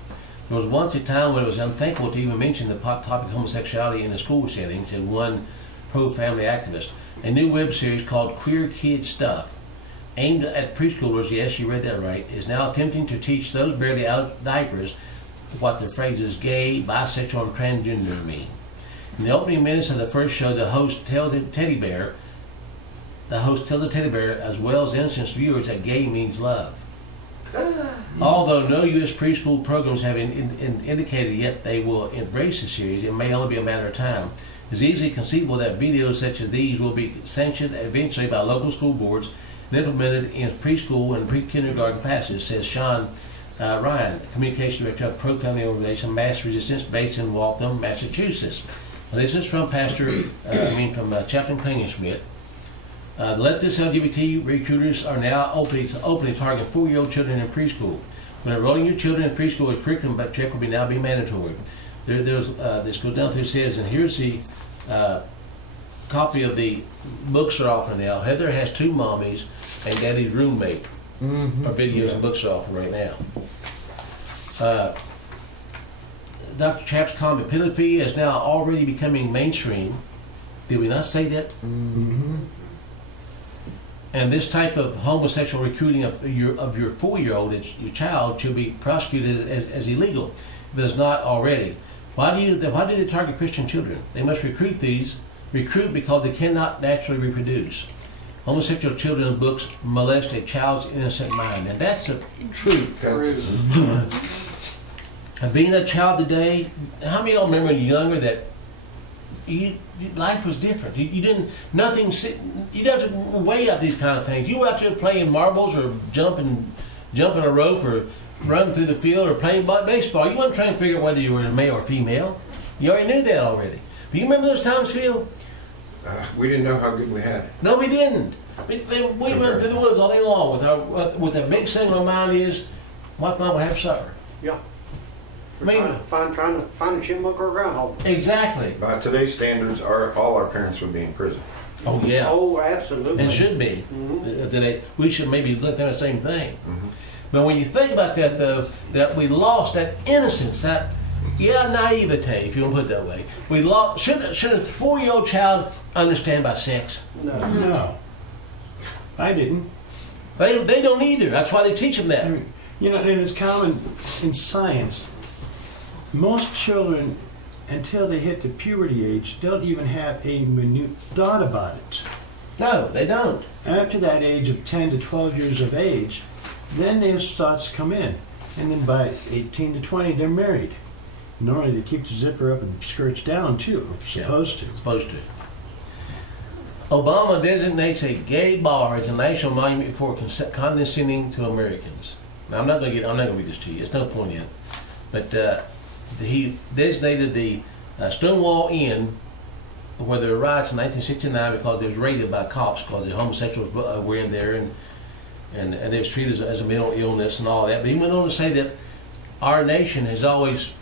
There was once a time when it was unthinkable to even mention the topic of homosexuality in the school setting, said one pro-family activist. A new web series called Queer Kid Stuff, aimed at preschoolers, yes, you read that right, is now attempting to teach those barely out of diapers what the phrases gay, bisexual, and transgender mean. In the opening minutes of the first show, the host tells the teddy bear, as well as innocent viewers, that gay means love. Although no U.S. preschool programs have indicated yet they will embrace the series, it may only be a matter of time. It's easily conceivable that videos such as these will be sanctioned eventually by local school boards and implemented in preschool and pre-kindergarten classes, says Sean Ryan, Communication Director of Pro-Family Organization Mass Resistance, based in Waltham, Massachusetts. Now, this is from Chaplain Klingenschmidt. The leftist LGBT recruiters are now openly targeting 4-year-old children in preschool. When enrolling your children in preschool, a curriculum check will now be mandatory. This goes down through, says, and here's the copy of the books are offering now. Heather has 2 mommies and Daddy's roommate. or videos and books are offering right now. Dr. Chapp's comment, pedophilia is now already becoming mainstream. Did we not say that? And this type of homosexual recruiting of your 4-year-old, your child, should be prosecuted as illegal if it is not already. Why do they target Christian children? They must recruit because they cannot naturally reproduce. Homosexual children's books molest a child's innocent mind, and that's the truth. Being a child today, how many of y'all remember when you were younger that life was different? You didn't have to weigh out these kind of things. You were out there playing marbles or jumping a rope or running through the field or playing baseball. You weren't trying to figure out whether you were a male or female. You already knew that already. But you remember those times, Phil? We didn't know how good we had it. No, we didn't. We run through the woods all day long with a big thing on our mind is, what mom will have supper? Yeah. I mean, trying to find a chipmunk or a groundhog. Exactly. By today's standards, all our parents would be in prison. Oh, yeah. Oh, absolutely. And should be. We should maybe look at the same thing. Mm-hmm. But when you think about that, though, that we lost that innocence, that naivete, if you want to put it that way. We lost. Should a 4-year-old child understand about sex? No. I didn't. They don't either. That's why they teach them that. I mean, you know, and it's common in science. Most children, until they hit the puberty age, don't even have a minute thought about it. No, they don't. After that age of 10 to 12 years of age, then those thoughts come in. And then by 18 to 20, they're married. Normally they keep the zipper up and skirts down too, supposed to. Supposed to. Obama designates a gay bar as a national monument for condescending to Americans. Now, I'm not going to read this to you. There's no point in it. But he designated the Stonewall Inn, where there were riots in 1969 because it was raided by cops because the homosexuals were in there and they was treated as a mental illness and all that. But he went on to say that our nation has always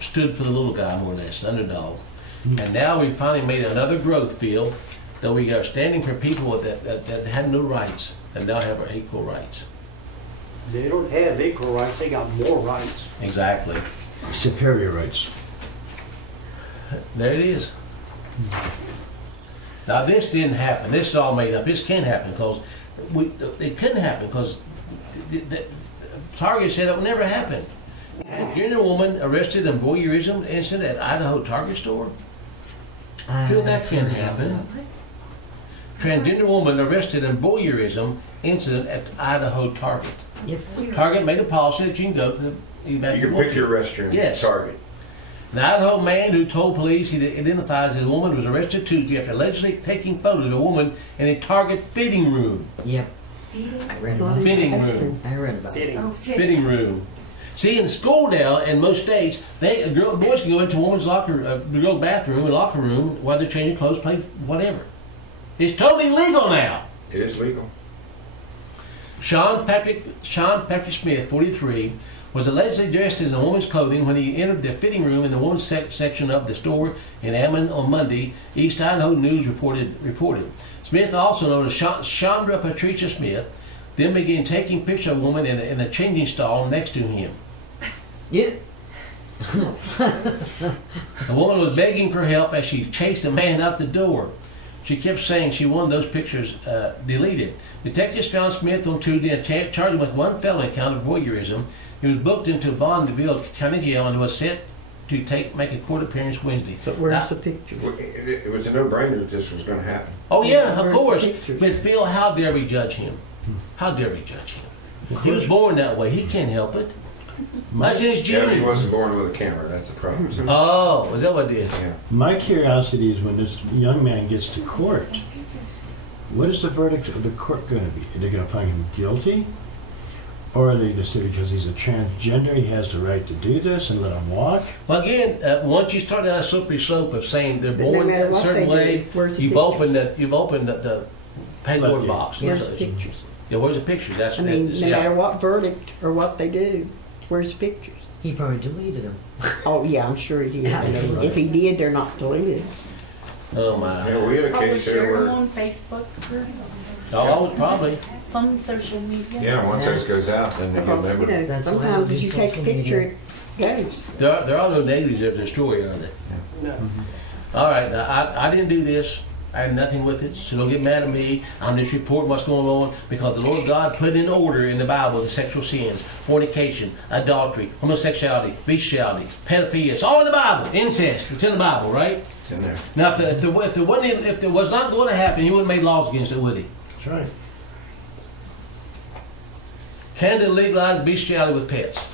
stood for the little guy, more or less, the underdog. And now we've finally made another growth field that we are standing for people that had no rights and now have our equal rights. They don't have equal rights, they got more rights. Exactly. Superior rights. There it is. Now this didn't happen. This is all made up. This can't happen because it couldn't happen because Target said it would never happen. A gender woman arrested in voyeurism incident at Idaho Target store. Feel that can't happen. Transgender woman arrested in voyeurism incident at Idaho Target. Yep. Target made a policy that you can go to the You can pick your restroom. Yes. Target. An Idaho man who told police he identifies as a woman was arrested Tuesday after allegedly taking photos of a woman in a Target fitting room. Yep. I read about it. Fitting room. I read about it. Oh, Fitting room. See, in school now, in most states, boys can go into a woman's the girl's bathroom and locker room while they're changing clothes, play whatever. It's totally legal now. It is legal. Sean Patrick Smith, 43, was allegedly dressed in a woman's clothing when he entered the fitting room in the women's section of the store in Ammon on Monday, East Idaho News reported. Smith, also known as Chandra Patricia Smith, then began taking pictures of a woman in the changing stall next to him. Yeah. The woman was begging for help as she chased a man out the door. She kept saying she wanted those pictures deleted. Detectives found Smith on Tuesday and charged him with one felony count of voyeurism. He was booked into Bonneville County Jail and was set to make a court appearance Wednesday. But where's the picture? It was a no-brainer that this was going to happen. Oh yeah, of Where's course. the pictures? But Phil, how dare we judge him? How dare we judge him? He was born that way. He can't help it. That's in his Yeah, he gene. wasn't born with a camera. That's the problem. Oh, is that what it is? Yeah. My curiosity is when this young man gets to court, what is the verdict of the court going to be? Are they going to find him guilty? Or are they going to say because he's a transgender, he has the right to do this and let him walk? Well, again, once you start down a slippery slope of saying they're But no born matter a what certain they way, do, where's the you've pictures? opened the Pandora box. Where's the pictures? Yeah, where's the picture? That's I mean, that's- no yeah. matter what verdict or what they do, where's the pictures? He probably deleted them. Oh, yeah, I'm sure he did. Yeah, And if he did, they're not deleted. Oh my. Yeah, we had a Probably case share here them where on Facebook. Oh, probably. Some social media. Yeah, once this goes out, then you'll Because, you never. know, That's why I sometimes do if you take a social picture, media. it goes. There are no negatives of the story, are there? No. All right, now, I didn't do this. I had nothing with it, so don't get mad at me. I'm just reporting what's going on because the Lord God put in order in the Bible the sexual sins, fornication, adultery, homosexuality, bestiality, pedophilia. It's all in the Bible. Incest. It's in the Bible, right? It's in there. Now, if it was not going to happen, he wouldn't have made laws against it, would he? That's right. Canada legalized bestiality with pets.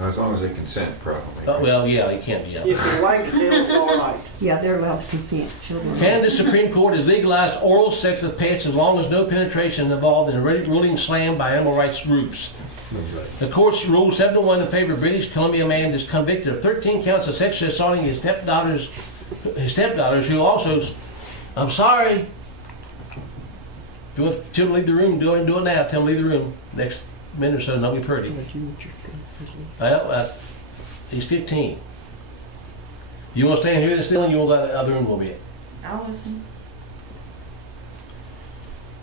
As long as they consent, probably. Oh, well, yeah, you can't. Yeah. If you like it, then it's all right. Yeah, they're allowed to consent, children. Canada's Supreme Court has legalized oral sex with pets as long as no penetration is involved in a ruling slammed by animal rights groups. That's right. The courts ruled 7-1 in favor of British Columbia man is convicted of 13 counts of sexually assaulting his stepdaughters who also, I'm sorry. If you want the children to leave the room, do it now. Tell them to leave the room. Next minute or so, they'll be pretty. Well, he's 15. You want to stand here still and you want to go to the other room a little bit? I'll listen.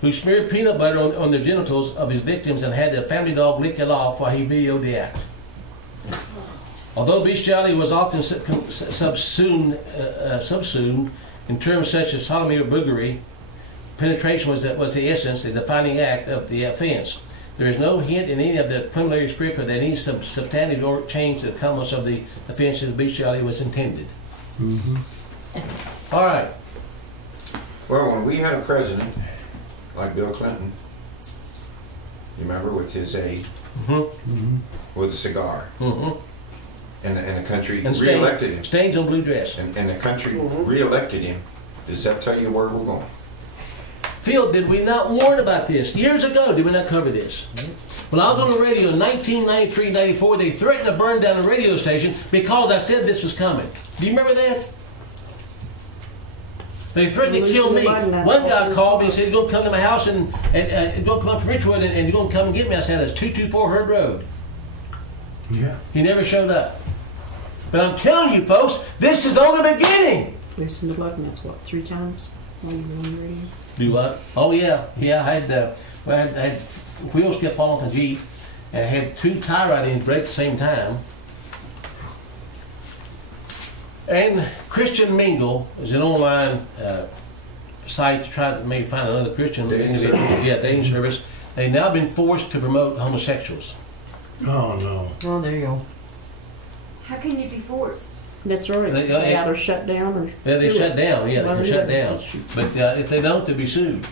Who smeared peanut butter on the genitals of his victims and had the family dog lick it off while he videoed the act. Although bestiality was often subsumed in terms such as sodomy or boogery, penetration was the essence, the defining act of the offense. There is no hint in any of the preliminary script that any substantive or change to the comments of the offense as bestiality was intended. Mm-hmm. All right. Well, when we had a president like Bill Clinton, you remember, with his aide, Mm-hmm. with a cigar, Mm-hmm. and the country And re-elected him, stains on blue dress. and the country re-elected him. Does that tell you where we're going? Phil, did we not warn about this? Years ago, did we not cover this? When I was on the radio in 1993-94, they threatened to burn down the radio station because I said this was coming. Do you remember that? They threatened to kill me. One guy called me and said he's going to come to my house and he's going to come up from Richwood and he's going to come and get me. I said, that's 224 Herd Road. Yeah. He never showed up. But I'm telling you, folks, this is only the beginning. Listen to Blood, and that's what, 3 times while you were on the radio? Do what? Oh yeah, yeah. I had wheels kept falling off the Jeep, and I had 2 tie rod ends break at the same time. And Christian Mingle is an online site to try to maybe find another Christian individual. Yeah, dating service. They've now been forced to promote homosexuals. Oh, no. Oh, there you go. How can you be forced? That's right. They either shut down or... Yeah, they shut down. Yeah, they Well, can shut down. But if they don't, they'll be sued.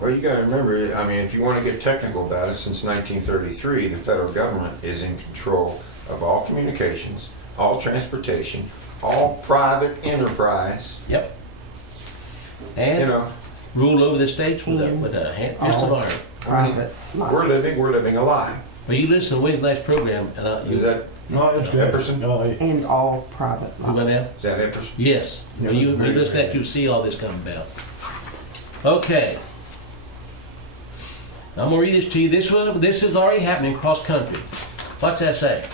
Well, you got to remember, I mean, if you want to get technical about it, since 1933, the federal government is in control of all communications, all transportation, all private enterprise. Yep. And You know, rule over the states with a fist of iron. I mean, we're living a lie. Well, you listen to Wednesday night's program, and Is that No, it's good. Epperson? No, And all private you went out? Is that Epperson? Yes. Yeah, When you that's very listen to that, you'll see all this come about. Okay. I'm going to read this to you. This is already happening cross country. What's that say?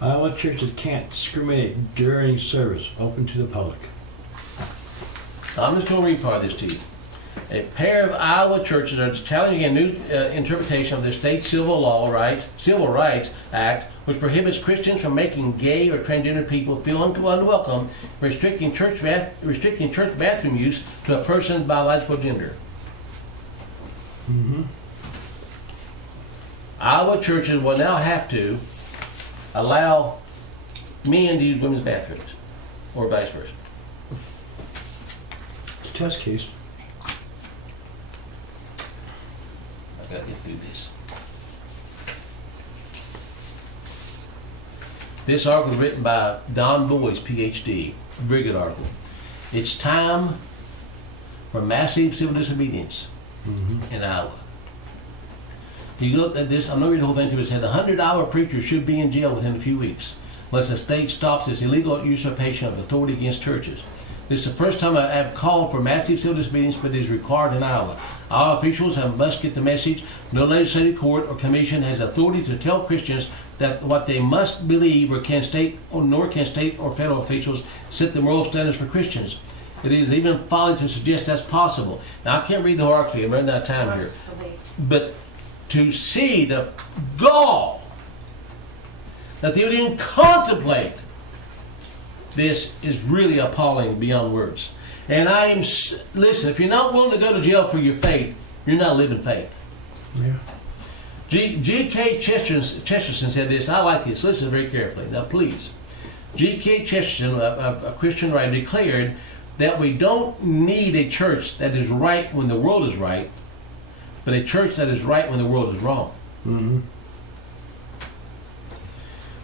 Iowa churches can't discriminate during service, open to the public. I'm just going to read part of this to you. A pair of Iowa churches are challenging a new interpretation of the state Civil Rights Act, which prohibits Christians from making gay or transgender people feel unwelcome, restricting church bathroom use to a person's biological gender. Mm-hmm. Iowa churches will now have to allow men to use women's bathrooms, or vice versa. It's a test case. I've got to get through this. This article is written by Don Boyce, PhD. Very good article. It's time for massive civil disobedience in Iowa. You look at this, I'm not reading the whole thing to you. It said the 100-hour preacher should be in jail within a few weeks unless the state stops this illegal usurpation of authority against churches. This is the first time I have called for massive civil disobedience, but it is required in Iowa. Our officials must get the message. No legislative court or commission has authority to tell Christians that what they must believe, or nor can state or federal officials set the moral standards for Christians. It is even folly to suggest that's possible. Now, I can't read the whole article. I'm running out of time here. Must believe. But to see the gall that they would even contemplate this is really appalling beyond words. And listen, if you're not willing to go to jail for your faith, you're not living faith. Yeah. G.K. Chesterton said this. I like this. Listen very carefully. Now, please. G.K. Chesterton, a Christian writer, declared that we don't need a church that is right when the world is right, but a church that is right when the world is wrong. Mm-hmm.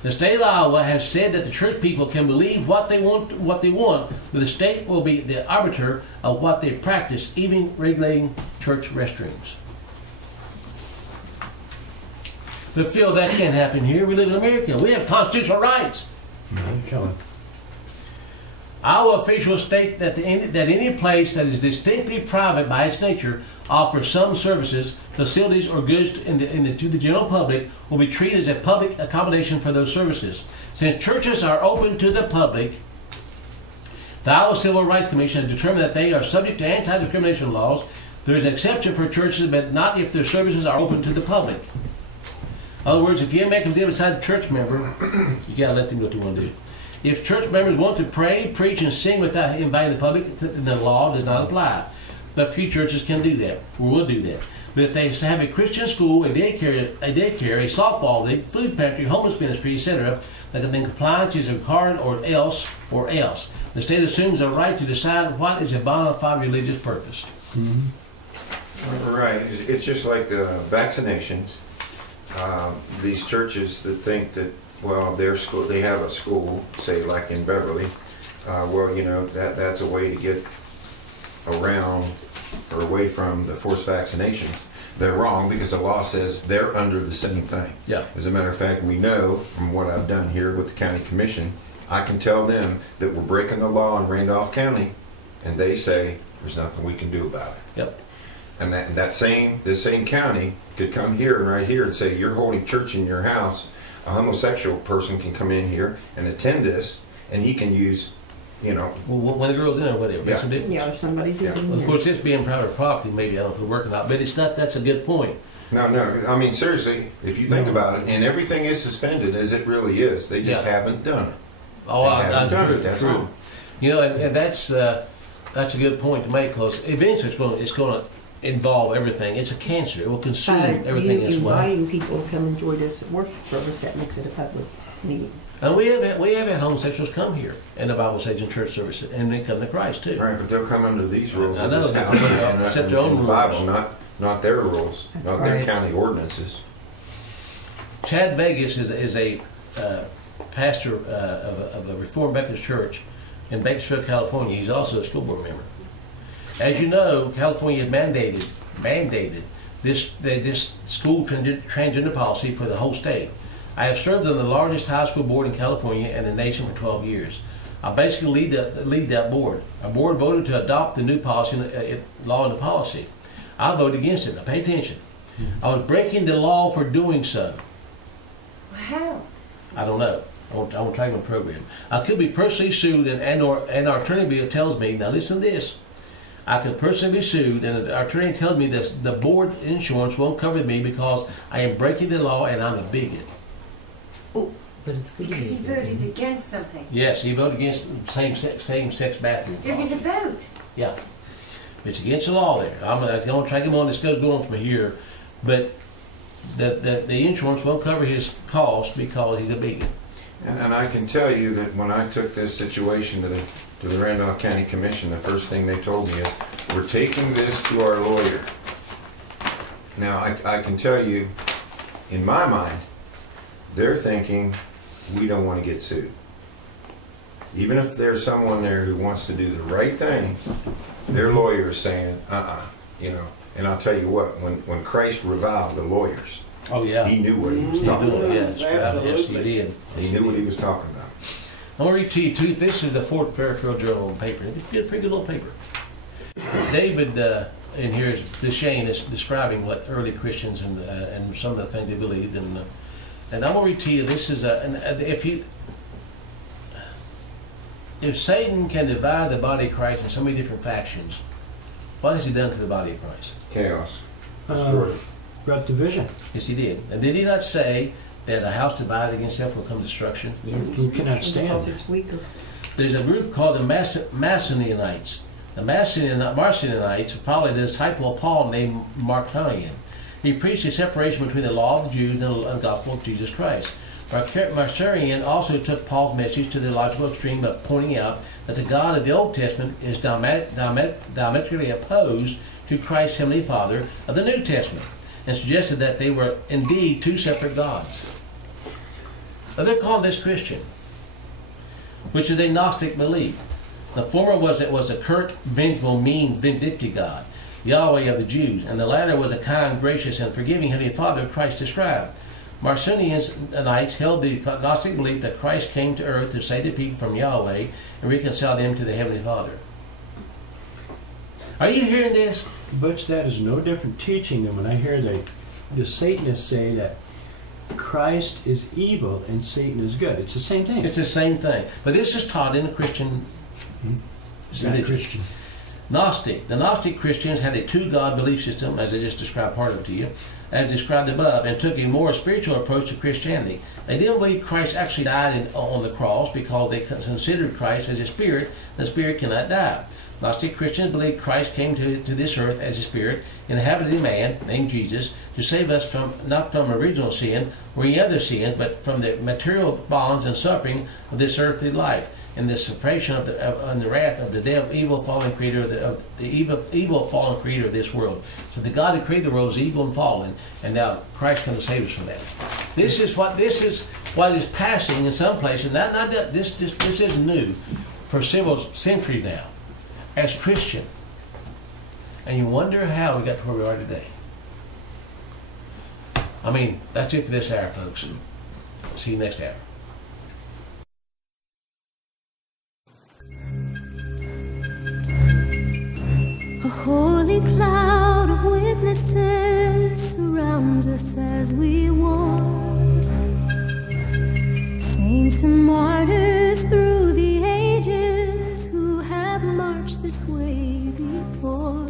The state of Iowa has said that the church people can believe what they want, but the state will be the arbiter of what they practice, even regulating church restrooms. But Phil, that can't happen here. We live in America. We have constitutional rights. Iowa officials state that any place that is distinctly private by its nature offers some services, facilities, or goods to the general public will be treated as a public accommodation for those services. Since churches are open to the public, the Iowa Civil Rights Commission has determined that they are subject to anti-discrimination laws. There is an exception for churches, but not if their services are open to the public. In other words, if you make them deal beside a church member, you got to let them do what they want to do. If church members want to pray, preach, and sing without inviting the public, then the law does not apply. But few churches can do that, or will do that. But if they have a Christian school, a daycare, a softball league, food pantry, homeless ministry, etc., then compliance is required, or else. The state assumes the right to decide what is a bona fide religious purpose. Mm-hmm. Right. It's just like the vaccinations. These churches that think that, well, their school, they have a school, say like in Beverly, well, you know, that's a way to get around or away from the forced vaccinations. They're wrong because the law says they're under the same thing. Yeah. As a matter of fact, we know from what I've done here with the county commission, I can tell them that we're breaking the law in Randolph County, and they say there's nothing we can do about it. Yep. And this same county could come here and right here and say, you're holding church in your house. A homosexual person can come in here and attend this, and he can use, you know. Well, when the girl's in or whatever, Yeah. makes some difference. Yeah, if somebody's Yeah. eating Well, of there. course, this being private property, maybe I don't know if it'll work or not, but it's not. That's a good point. No, I mean, seriously, if you think about it, and everything is suspended as it really is, they just Yeah. haven't done it. Oh, They haven't done true, it, that's true. all. You know, and that's a good point to make, because eventually it's going to involve everything. It's a cancer. It will consume everything You as well. inviting people to come and join us at worship service, that makes it a public meeting. And we have had homosexuals come here in the Bible Sage and church service, and they come to Christ too. Right, but they'll come under these rules I of know, this they'll house, come under- and set their own in the Bible, rules. not their rules, not their Right. county ordinances. Chad Vegas is a pastor of a Reformed Baptist church in Bakersfield, California. He's also a school board member. As you know, California has mandated this school transgender policy for the whole state. I have served on the largest high school board in California and the nation for 12 years. I basically lead that board. Our board voted to adopt the new policy, law and the policy. I voted against it. Now pay attention. I was breaking the law for doing so. How? I don't know. I won't try my program. I could be personally sued, and our attorney bill tells me, now listen to this, I could personally be sued, and our attorney tells me that the board insurance won't cover me because I am breaking the law and I'm a bigot. But it's good to Because he be voted against something. Yes, he voted against same-sex bathroom. It was a vote. Yeah. It's against the law there. I'm going to track him on. This goes going from here. But the insurance won't cover his cost because he's a bigot. And I can tell you that when I took this situation to the Randolph County Commission, the first thing they told me is, we're taking this to our lawyer. Now, I can tell you, in my mind, they're thinking, we don't want to get sued. Even if there's someone there who wants to do the right thing, their lawyer is saying, you know. And I'll tell you what, when Christ reviled the lawyers, Oh, yeah. he knew what he was He talking knew it, about. yes. Yes, he did. He knew what he was talking about. I'm going to read to you, too. This is the Fort Fairfield Journal on paper. It's a pretty good little paper. David, in here, is Shane is describing what early Christians and some of the things they believed. And I'm going to read to you, this is, if if Satan can divide the body of Christ in so many different factions, what has he done to the body of Christ? Chaos. Destroyed. Brought division. Yes, he did. And did he not say that a house divided against itself will come destruction? You cannot stand Because it. it's weaker. There's a group called the Macedonians. The Macedonians followed a disciple of Paul named Marcion. He preached a separation between the law of the Jews and the gospel of Jesus Christ. Marcion also took Paul's message to the logical extreme of pointing out that the God of the Old Testament is diametrically opposed to Christ's Heavenly Father of the New Testament, and suggested that they were indeed two separate gods. Now they're calling this Christian, which is a Gnostic belief. The former was a curt, vengeful, mean, vindictive God, Yahweh of the Jews, and the latter was a kind, gracious, and forgiving Heavenly Father Christ described. Marcionians held the Gnostic belief that Christ came to earth to save the people from Yahweh and reconcile them to the Heavenly Father. Are you hearing this? Butch, that is no different teaching than when I hear the Satanists say that Christ is evil and Satan is good. It's the same thing. It's the same thing. But this is taught in a Christian It's not Christian. Gnostic. The Gnostic Christians had a two-God belief system, as I just described part of it to you, as described above, and took a more spiritual approach to Christianity. They didn't believe Christ actually died on the cross because they considered Christ as a spirit. The spirit cannot die. Gnostic Christians believed Christ came to this earth as a spirit, inhabited a man named Jesus, to save us not from original sin or any other sin, but from the material bonds and suffering of this earthly life, and the separation and the wrath of the devil, evil fallen creator of the evil fallen creator of this world. So the God who created the world is evil and fallen, and now Christ comes to save us from that. This is what is passing in some places. This isn't new for several centuries now, as Christian. And you wonder how we got to where we are today. I mean, that's it for this hour, folks. See you next hour. A holy cloud of witnesses surrounds us as we walk. Saints and martyrs through the ages who have marched this way before.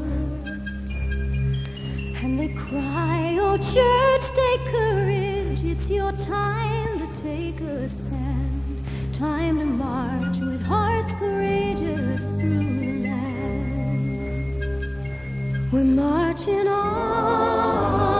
And they cry, oh church, take courage, it's your time to take a stand. Time to march with hearts courageous through the land. We're marching on.